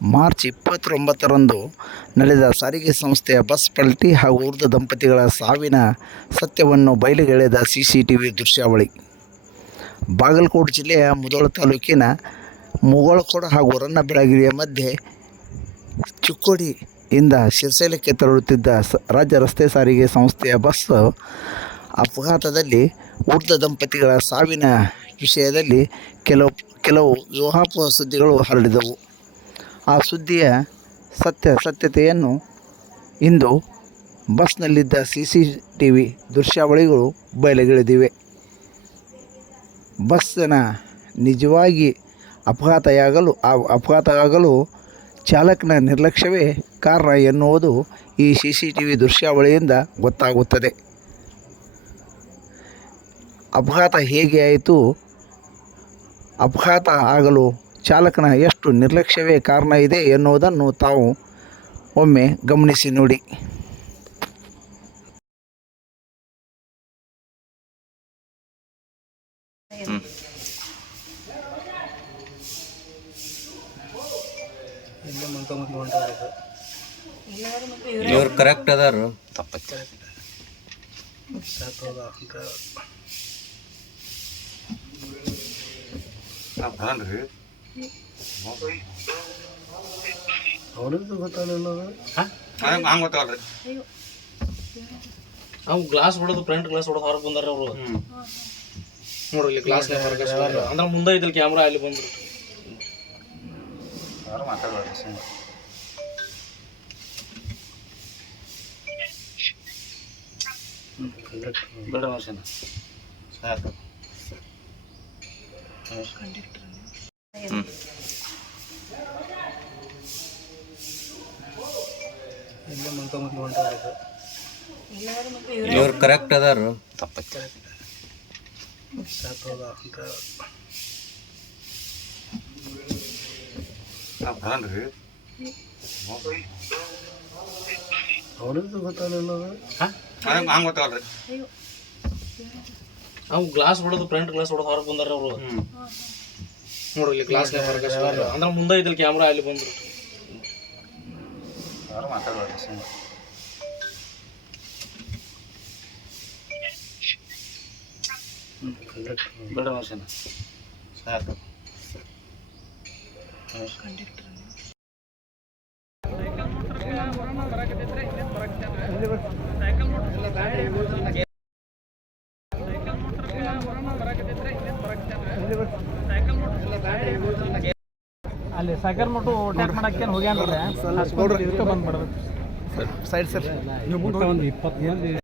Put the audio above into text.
March ಇಪ್ಪತ್ತೊಂಬತ್ತರಂದು ನಡೆದ ಸಾರಿಗೆ ಸಂಸ್ಥೆಯ ಬಸ್ ಪಲ್ಟಿ ಹಾಗೂ ವೃದ್ಧ ದಂಪತಿಗಳ ಸಾವಿನ ಸತ್ಯವನ್ನು ಬಯಲಿಗೆಳೆದ ಸಿಸಿಟಿವಿ ದೃಶ್ಯಾವಳಿ. ಬಾಗಲಕೋಟೆ ಜಿಲ್ಲೆಯ ಮುಧೋಳ ತಾಲೂಕಿನ ಮುಗೋಳಕೋಡ ಹಾಗೂ ರನ್ನಬೆಳಗಿರಿಯ ಮಧ್ಯೆ ಚಿಕ್ಕೋಡಿಯಿಂದ ಶಿರಸೇಲಕ್ಕೆ ತೆರಳುತ್ತಿದ್ದ ಸ, ರಾಜ್ಯ ರಸ್ತೆ ಸಾರಿಗೆ ಸಂಸ್ಥೆಯ ಬಸ್ ಅಪಘಾತದಲ್ಲಿ ವೃದ್ಧ ದಂಪತಿಗಳ ಸಾವಿನ ವಿಷಯದಲ್ಲಿ ಕೆಲವು ಕೆಲವು ಊಹಾಪೋಹ ಸುದ್ದಿಗಳು ಹರಡಿದವು. ಆ ಸುದ್ದಿಯ ಸತ್ಯ ಸತ್ಯತೆಯನ್ನು ಇಂದು ಬಸ್ನಲ್ಲಿದ್ದ ಸಿ ಸಿ ಟಿ ವಿ ದೃಶ್ಯಾವಳಿಗಳು ಬಯಲಿಗಿಳಿದಿವೆ. ಬಸ್ಸಿನ ನಿಜವಾಗಿ ಅಪಘಾತವಾಗಲು ಆ ಅಪಘಾತ ಆಗಲು ಚಾಲಕನ ನಿರ್ಲಕ್ಷ್ಯವೇ ಕಾರಣ ಎನ್ನುವುದು ಈ ಸಿ ಸಿ ಟಿ ವಿ ದೃಶ್ಯಾವಳಿಯಿಂದ ಗೊತ್ತಾಗುತ್ತದೆ. ಅಪಘಾತ ಹೇಗೆ ಆಯಿತು? ಅಪಘಾತ ಆಗಲು ಚಾಲಕನ ಎಷ್ಟು ನಿರ್ಲಕ್ಷ್ಯವೇ ಕಾರಣ ಇದೆ ಎನ್ನುವುದನ್ನು ತಾವು ಒಮ್ಮೆ ಗಮನಿಸಿ ನೋಡಿ. ಇವ್ರು ಕರೆಕ್ಟ್ ಅದಾರು. ಅವ್ರಿಗೂ ಗೊತ್ತಾಗಲಿಲ್ಲ ಹಂಗೆ ಗೊತ್ತಾಗಲ್ರಿ. ಅವ್ ಗ್ಲಾಸ್ ಹೊಡೆದು ಫ್ರಂಟ್ ಗ್ಲಾಸ್ ಹೊಡೆದು ಹೊರಗೆ ಬಂದಾರ ಅವರು. ನೋಡ್ರಿ ಇಲ್ಲಿ ಗ್ಲಾಸ್ ಅಂದ್ರೆ ಮುಂದೆ ಇದ್ರಲ್ಲಿ ಕ್ಯಾಮ್ರಾ ಅಲ್ಲಿ ಬಂದ್ರು ಯಾರು ಕಂಡಕ್ಟರ್ ಬೇಡ ಮನುಷ್ಯನ. ಸಾಕು. ಹೊಂಟೋಗ್ಬೇಕು ಇವ್ರು ಕರೆಕ್ಟ್ ಅದಾರು. ಗೊತ್ತಾಗಲಿಲ್ಲ ಹಂಗೆ ಗೊತ್ತಾಗಲ್ರಿ ಅವು ಗ್ಲಾಸ್ ಹೊಡೆದು ಫ್ರಂಟ್ ಗ್ಲಾಸ್ ಹೊಡೆದು ಹೊರಗೆ ಬಂದಾರ ಅವರು. ನೋಡು ಇಲ್ಲಿ ಗ್ಲಾಸ್ ಅಂದ್ರೆ ಮುಂದೆ ಇದ್ರಲ್ಲಿ ಕ್ಯಾಮ್ರಾ ಅಲ್ಲಿ ಬಂದ್ರು. ಸೈಕಲ್ ಮಾತಾಡ್ಬೇಡ್ರಿ ಅಲ್ಲಿ ಸಾಗರ್ ಮಟ್ಟು ಅಟ್ಯಾಕ್ ಮಾಡಕ್ಕೆ ಹೋಗ್ಯಾನ್ರೆ ಬಂದ್ಬಿಡ್ಬೇಕು ಸೈಡ್ ಸರ್. ಒಂದು ಇಪ್ಪತ್ತು ಮಂದಿ.